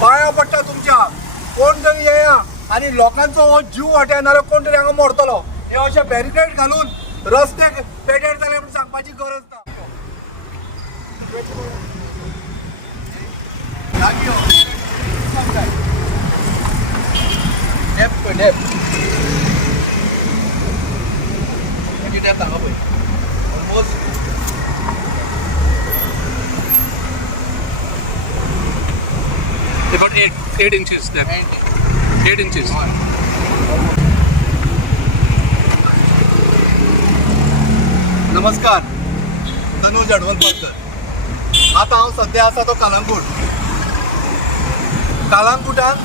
पाया पडटा तुमच्या. कोण तरी येया आणि लोकांचो हो जीव वाटेणारो कोण तरी हांगा मरतलो. हे अशे बॅरिकेड घालून रस्ते पेटेडतले म्हणून सांगपाची गरज ना. About 8 inches there. 8 inches. नमस्कार, तनुज अडवलकर. आता हांव सध्या आसा तो कालांगुटान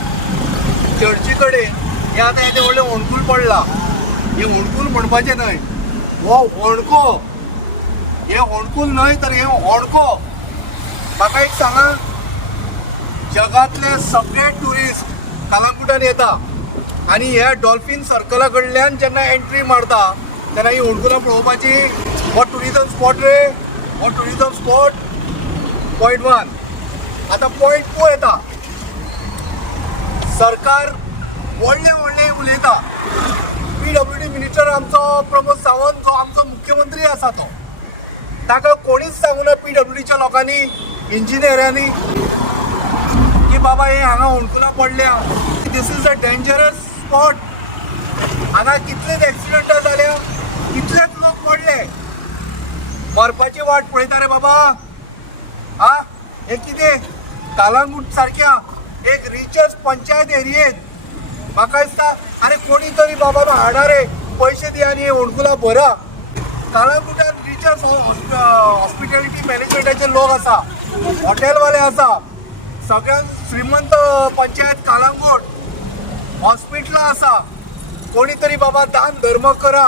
चर्ची कडेन. हे आतां येते व्हडलें होणकूल पडला. हे होणकूल म्हणपाचें न्हय, हो होणको. हे होणकूल न्हय तर हे होणको. म्हाका एक सांगा, जगातले सगळे ट्युरिस्ट कालांगुटान येता आणि ह्या डॉल्फिन सर्कला कडल्यान जेन्ना एंट्री मारता तेन्ना ही होणकुलां पळोवपाची. हो टुरिजम स्पॉट रे, हो टुरिजम स्पॉट. पॉयंट 1. आता पॉयंट 2 येता. सरकार व्हडले उलयता. PWD मिनिस्टर आमचो प्रमोद सावंत, जो आमचो मुख्यमंत्री आसा तो, ताका कोणीच सांगूना PWDच्या लोकांनी, इंजिनियरांनी, की बाबा हे हांगा होणकुलां पडल्या. दिस इज अ डेंजरस स्पॉट. हांगा कितलेच एक्सिडेंटा जाल्या, कितलेच लोक पडले. मरपाची वाट पळयता रे बाबा. हे कितें कालांगूट सारख्या एक रिचेस्ट पंचायत एरियेत म्हाका दिसता अरे कोणी तरी बाबा हाडा रे, पयशे दिया आनी हे होणकुलां भरा. कालांगुटान रिचेस्ट हॉस्पिटॅलिटी मॅनेजमेंटाचे लोक आसा, हॉटेलवाले आसा. सगळ्यात श्रीमंत पंचायत कालांगूट. हॉस्पिटलां आसा. कोणी तरी बाबा दान धर्म करा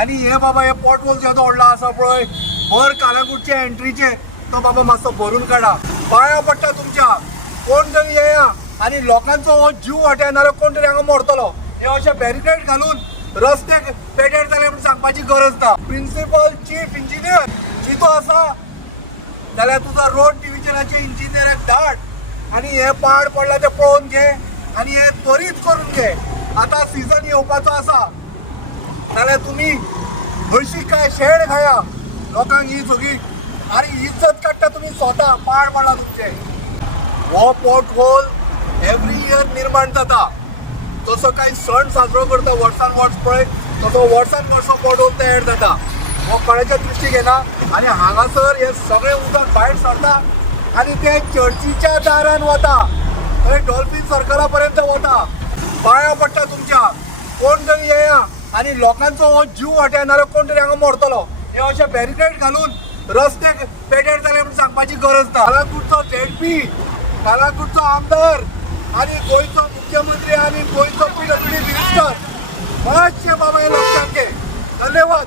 आणि हे बाबा हे पॉट होल जो व्हडलो आसा पळय भर कालांगूटचे एंट्रीचे, तो बाबा मातसो भरून काडा. पाया पडटा तुमच्या. कोण तरी येया आणि लोकांचो हो जीव वाटेणारो कोण तरी हांगा मरतलो. हे अशे बॅरिकेड घालून रस्ते पेटेडतले म्हणून सांगपाची गरज ना. प्रिन्सिपल चीफ इंजिनियर जितो आसा जाल्यार तुजो रोड डिव्हिजनाचे इंजिनियराक धाड आणि हे पाड पडला ते पळोवन घे आणि हे त्वरीत करून घे. आता सीझन येवपाचो आसा जाल्यार तुमी हळशी काय शेड खाया. लोकांक ही सगळी अरे इज्जत काडटा तुमी स्वता. पाड पडला तुमचे. हो पॉट होल एवरी इयर निर्माण जाता. जसो काही सण साजरो करता वर्सान वर्स पळय, तसो वर्सान वर्स पॉट होल तयार जाता. हो कोणाच्या दृश्टी घेना आणि हांगासर हे सगळे उदक भायर सरता आणि ते चर्चीच्या दारान वता, थंय डॉल्फिन सर्कला पर्यंत वता. पाया पडटा तुमच्या. कोण तरी येया आणि लोकांचो हो जीव वाटेणारो कोण तरी हांगा मरतलो. हे अशे बॅरिकेड घालून रस्ते पेटेडतले म्हणून सांगपाची गरज ना. कालांगूटचो ZP, कालांगूटचो आमदार आणि गोंयचो मुख्यमंत्री आणि गोंयचो PWD मिनिस्टर मातशे बाबा हे लक्षात घे. धन्यवाद.